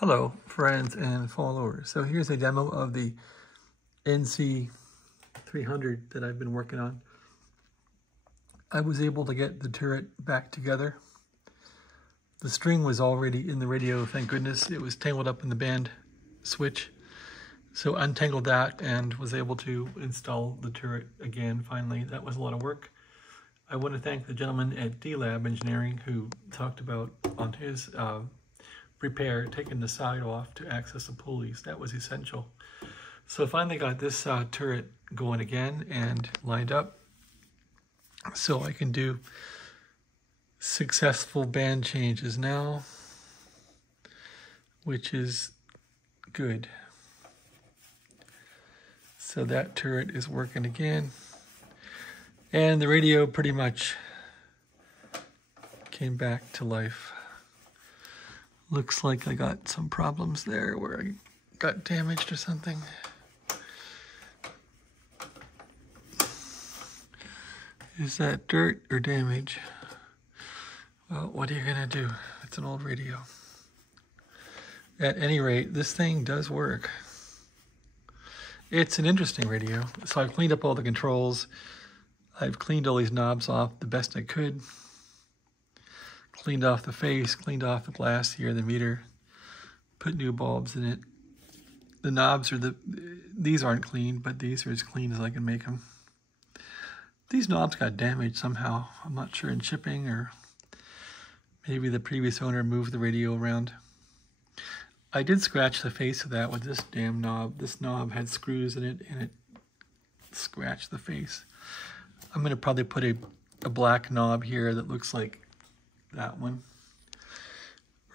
Hello, friends and followers. So here's a demo of the NC-300 that I've been working on. I was able to get the turret back together. The string was already in the radio, thank goodness. It was tangled up in the band switch. So untangled that and was able to install the turret again, finally. That was a lot of work. I want to thank the gentleman at D-Lab Engineering who talked about on his repair, taking the side off to access the pulleys. That was essential. So finally got this turret going again and lined up so I can do successful band changes now, which is good. So that turret is working again. And the radio pretty much came back to life. Looks like I got some problems there where I got damaged or something. Is that dirt or damage? Well, what are you gonna do? It's an old radio. At any rate, this thing does work. It's an interesting radio. So I've cleaned up all the controls. I've cleaned all these knobs off the best I could. Cleaned off the face, cleaned off the glass here, the meter, put new bulbs in it. The knobs are these aren't clean, but these are as clean as I can make them. These knobs got damaged somehow. I'm not sure, in shipping, or maybe the previous owner moved the radio around. I did scratch the face of that with this damn knob. This knob had screws in it and it scratched the face. I'm gonna probably put a black knob here that looks like that one,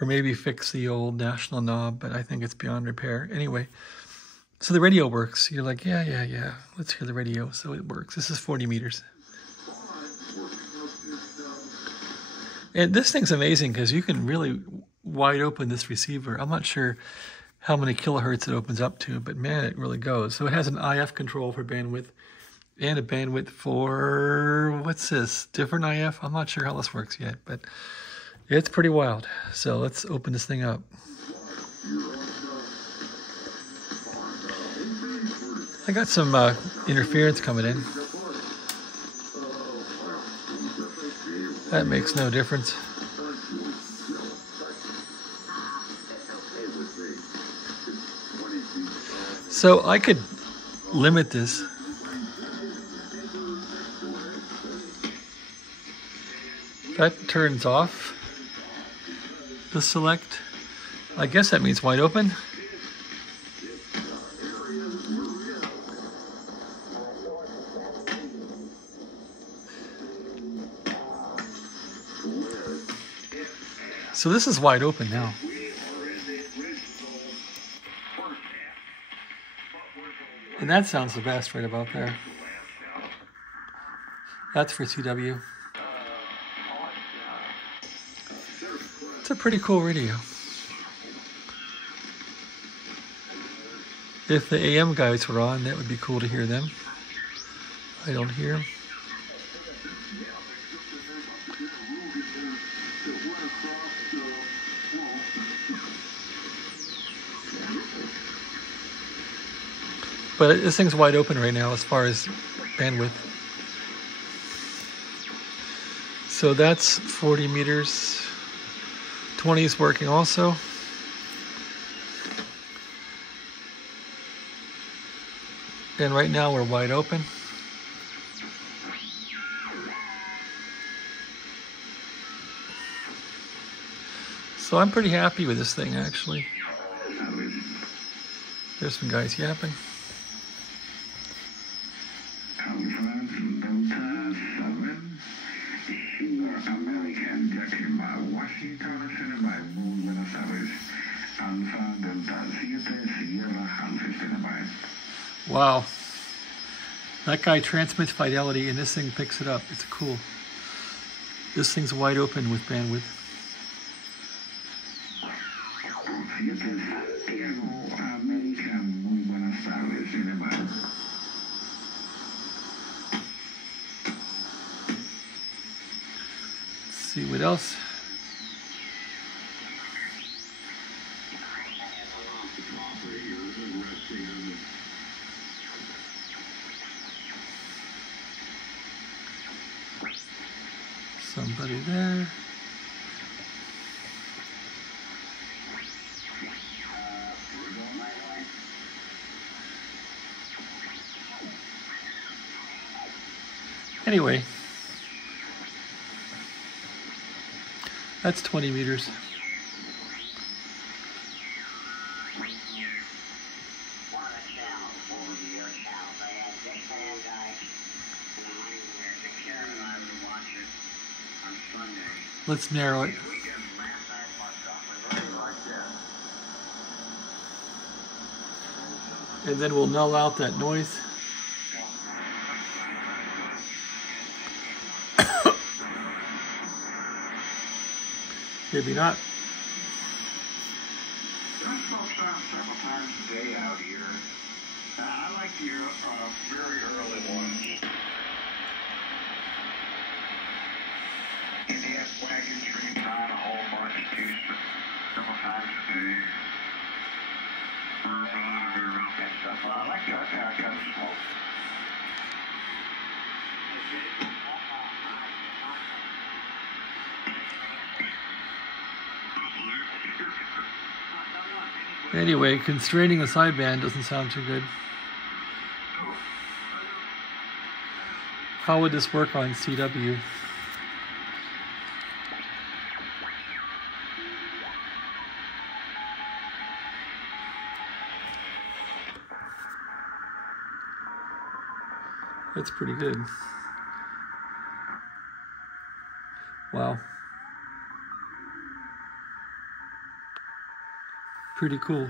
or maybe fix the old national knob, but I think it's beyond repair. Anyway, so the radio works. You're like, yeah, let's hear the radio. So it works. This is 40 meters. And this thing's amazing because you can really wide open this receiver. I'm not sure how many kilohertz it opens up to, but man, it really goes. So it has an IF control for bandwidth and a bandwidth for, what's this, different IF? I'm not sure how this works yet, but it's pretty wild. So let's open this thing up. I got some interference coming in. That makes no difference. So I could limit this. That turns off the select. I guess that means wide open. So this is wide open now. And that sounds the best right about there. That's for CW. It's a pretty cool radio. If the AM guys were on, that would be cool to hear them. I don't hear them. But this thing's wide open right now as far as bandwidth. So that's 40 meters. 20 is working also. And right now we're wide open. So I'm pretty happy with this thing, actually. There's some guys yapping. Wow. That guy transmits fidelity and this thing picks it up. It's cool. This thing's wide open with bandwidth. Let's see what else. Somebody there. Anyway, that's 20 meters. Let's narrow it. And then we'll null out that noise. Maybe not. There's folks on several times a day out here. I like your very early ones. And they have wagon trains on a whole bunch too, several times a day. That stuff. Well, I like that kind of smoke. Anyway, constraining the sideband doesn't sound too good. How would this work on CW? That's pretty good. Wow. Pretty cool.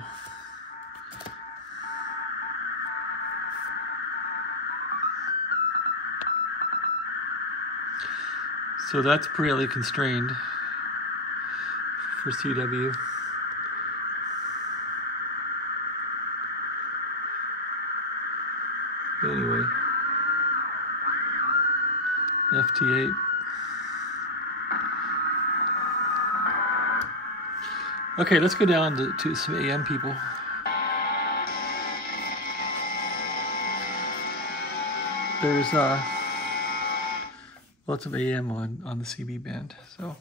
So that's pretty constrained for CW. Anyway, FT8. Okay, let's go down to some AM people. There's lots of AM on the CB band. So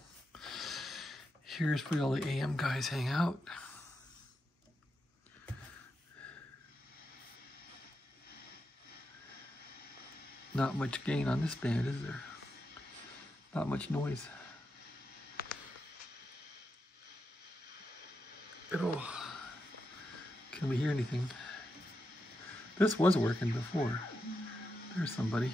here's where all the AM guys hang out. Not much gain on this band, is there? Not much noise at all. Can we hear anything? This was working before. There's somebody.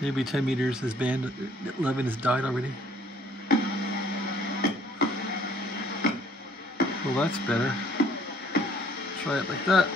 Maybe 10 meters, this band 11 has died already. Well, that's better. Try it like that.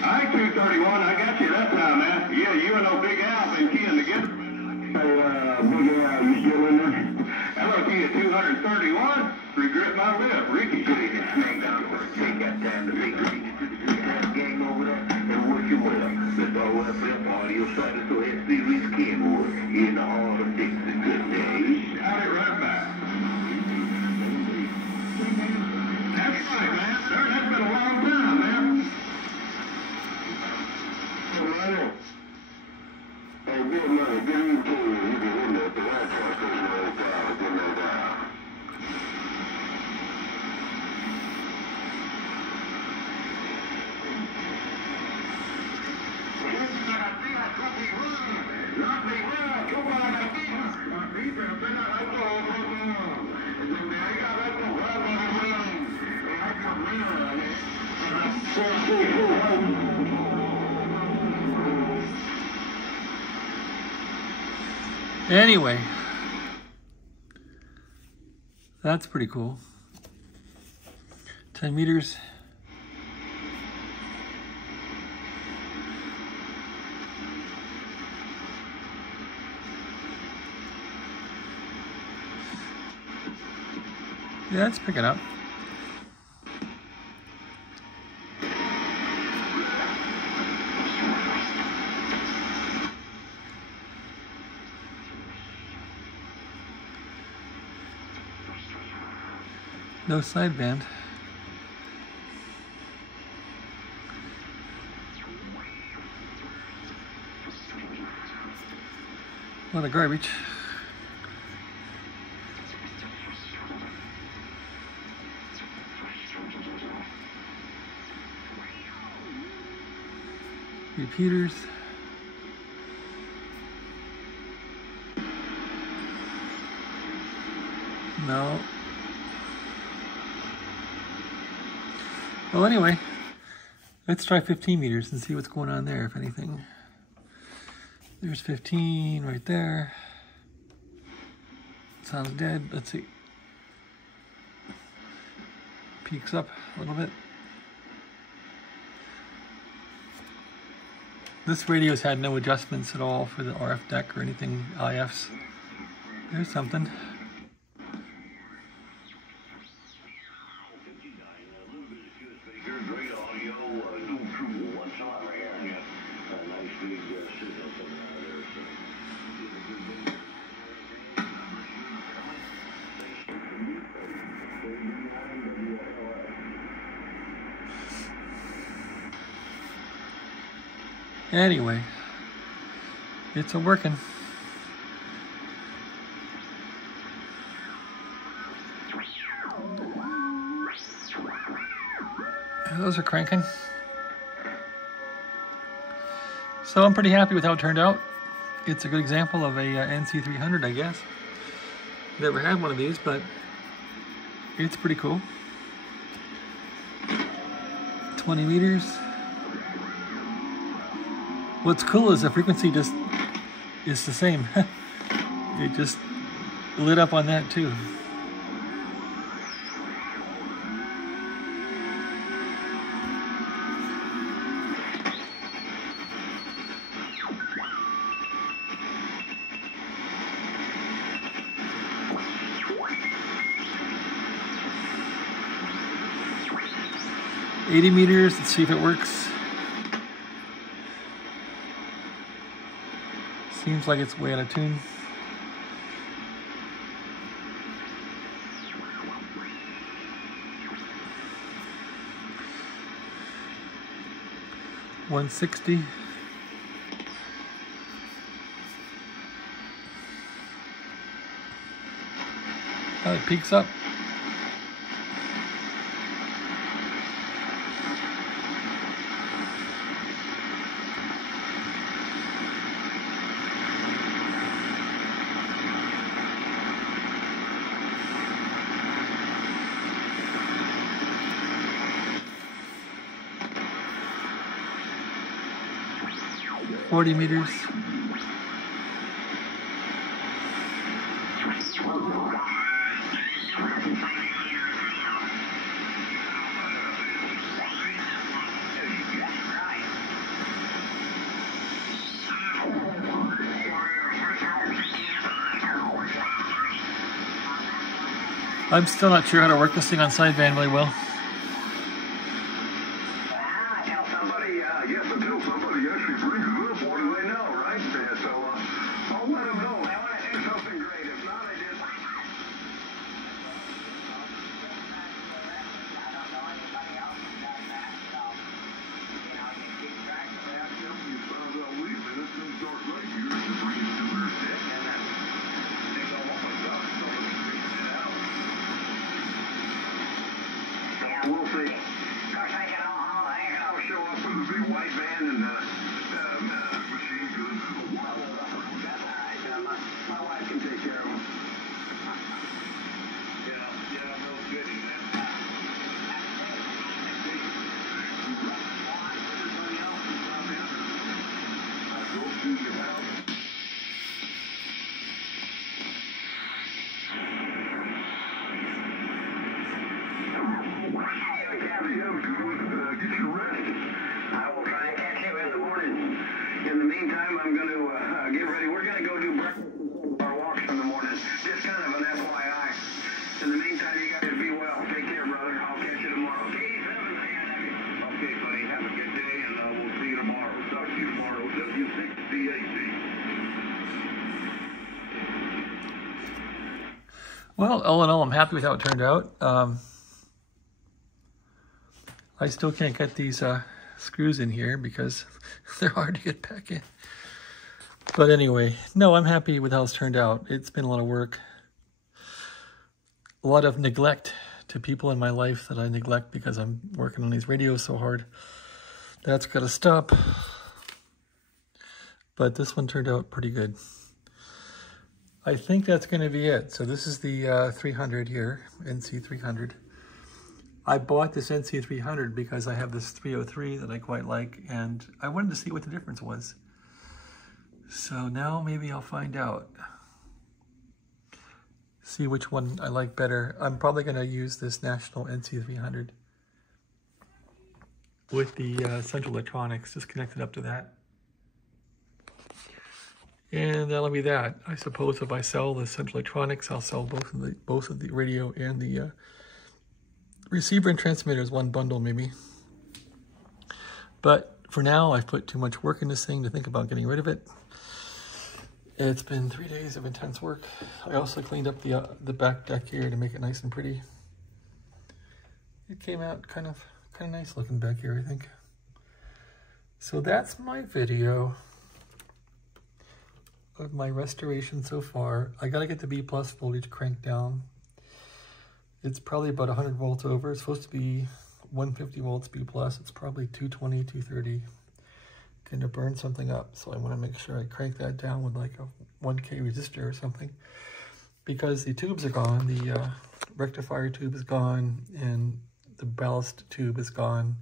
I-231, I got you that time, man. Yeah, you and old Big Al been keying together. Hey, Big Al, you still in there? Hello, key at 231. Regret my lip, Ricky. Take that time to make it. Gang over there and work your way up. Let's all up there, audio started so it's series keyboard in the heart of Dixie. Good day. Shout it right back. That's right, man. Sir, that's been a long time. Anyway, that's pretty cool. 10 meters. Yeah, it's picking up. No sideband. A lot of garbage. Repeaters. No. Well, anyway, let's try 15 meters and see what's going on there, if anything. There's 15 right there. Sounds dead. Let's see. Peaks up a little bit. This radio's had no adjustments at all for the RF deck or anything, IFs. There's something. Anyway, it's a working. Those are cranking. So I'm pretty happy with how it turned out. It's a good example of a NC-300, I guess. Never had one of these, but it's pretty cool. 20 meters. What's cool is the frequency just is the same. It just lit up on that too. $80 meters, let's see if it works. Seems like it's way out of tune. $160. Oh, it peaks up. $40 meters. I'm still not sure how to work this thing on sideband really well. We'll see. Of course, I can I'll show up with a big white van and machine goods. My wife can take care of them. Yeah, no kidding, man. Get your rest. I will try and catch you in the morning. In the meantime, I'm going to get ready. We're going to go do breakfast, our walks in the morning. Just kind of an FYI. In the meantime, you guys be well. Take care, brother. I'll catch you tomorrow. Okay, buddy. Have a good day, and we'll see you tomorrow. Talk to you tomorrow. W6BAC. Well, all in all, I'm happy with how it turned out. I still can't get these screws in here because they're hard to get back in. But anyway, no, I'm happy with how it's turned out. It's been a lot of work. A lot of neglect to people in my life that I neglect because I'm working on these radios so hard. That's got to stop. But this one turned out pretty good. I think that's going to be it. So this is the 300 here, NC-300. I bought this NC-300 because I have this 303 that I quite like, and I wanted to see what the difference was. So now maybe I'll find out. See which one I like better. I'm probably going to use this National NC-300 with the central electronics, just connected up to that. And that'll be that. I suppose if I sell the central electronics, I'll sell both of the radio and the receiver and transmitter as one bundle maybe. But for now, I've put too much work in this thing to think about getting rid of it. It's been 3 days of intense work. I also cleaned up the back deck here to make it nice and pretty. It came out kind of nice looking back here, I think. So that's my video of my restoration so far. I gotta get the B+ voltage cranked down. It's probably about 100 volts over. It's supposed to be 150 volts B+. It's probably 220, 230. Going to burn something up, so I want to make sure I crank that down with like a 1K resistor or something, because the tubes are gone. The rectifier tube is gone, and the ballast tube is gone,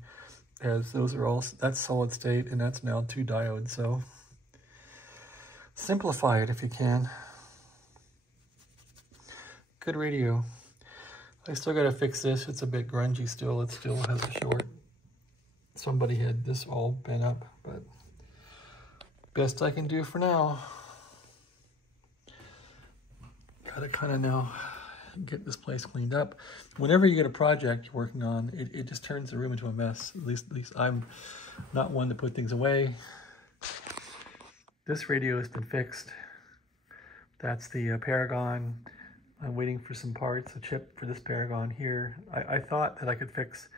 as those are all, that's solid state, and that's now 2 diodes. So simplify it if you can. Good radio. I still got to fix this. It's a bit grungy still. It still has a short. Somebody had this all bent up, but best I can do for now. Gotta kind of now get this place cleaned up. Whenever you get a project you're working on, it just turns the room into a mess. At least I'm not one to put things away. This radio has been fixed. That's the Paragon. I'm waiting for some parts, a chip for this Paragon here. I thought that I could fix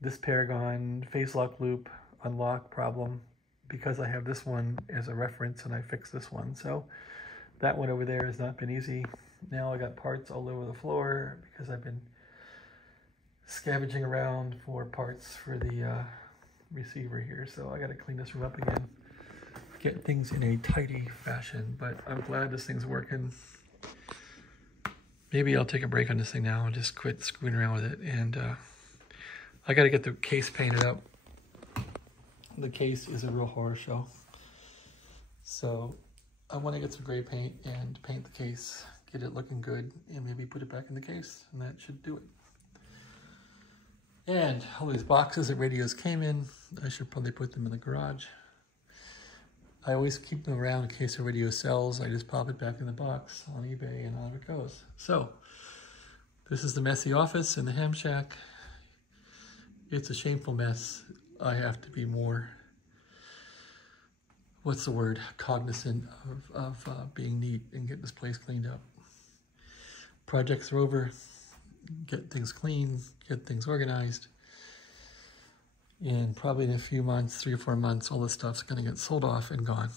this Paragon phase lock loop unlock problem because I have this one as a reference and I fixed this one. So that one over there has not been easy. Now I got parts all over the floor because I've been scavenging around for parts for the receiver here. So I got to clean this room up again, get things in a tidy fashion, but I'm glad this thing's working. Maybe I'll take a break on this thing now and just quit screwing around with it. And I got to get the case painted up. The case is a real horror show. So I want to get some gray paint and paint the case, get it looking good, and maybe put it back in the case, and that should do it. And all these boxes that radios came in, I should probably put them in the garage. I always keep them around in case a radio sells. I just pop it back in the box on eBay and on it goes. So this is the messy office in the ham shack. It's a shameful mess. I have to be more, what's the word, cognizant of being neat and get this place cleaned up. Projects are over. Get things clean, get things organized. And probably in a few months, 3 or 4 months, all this stuff's going to get sold off and gone.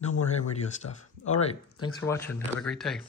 No more ham radio stuff. All right. Thanks for watching. Have a great day.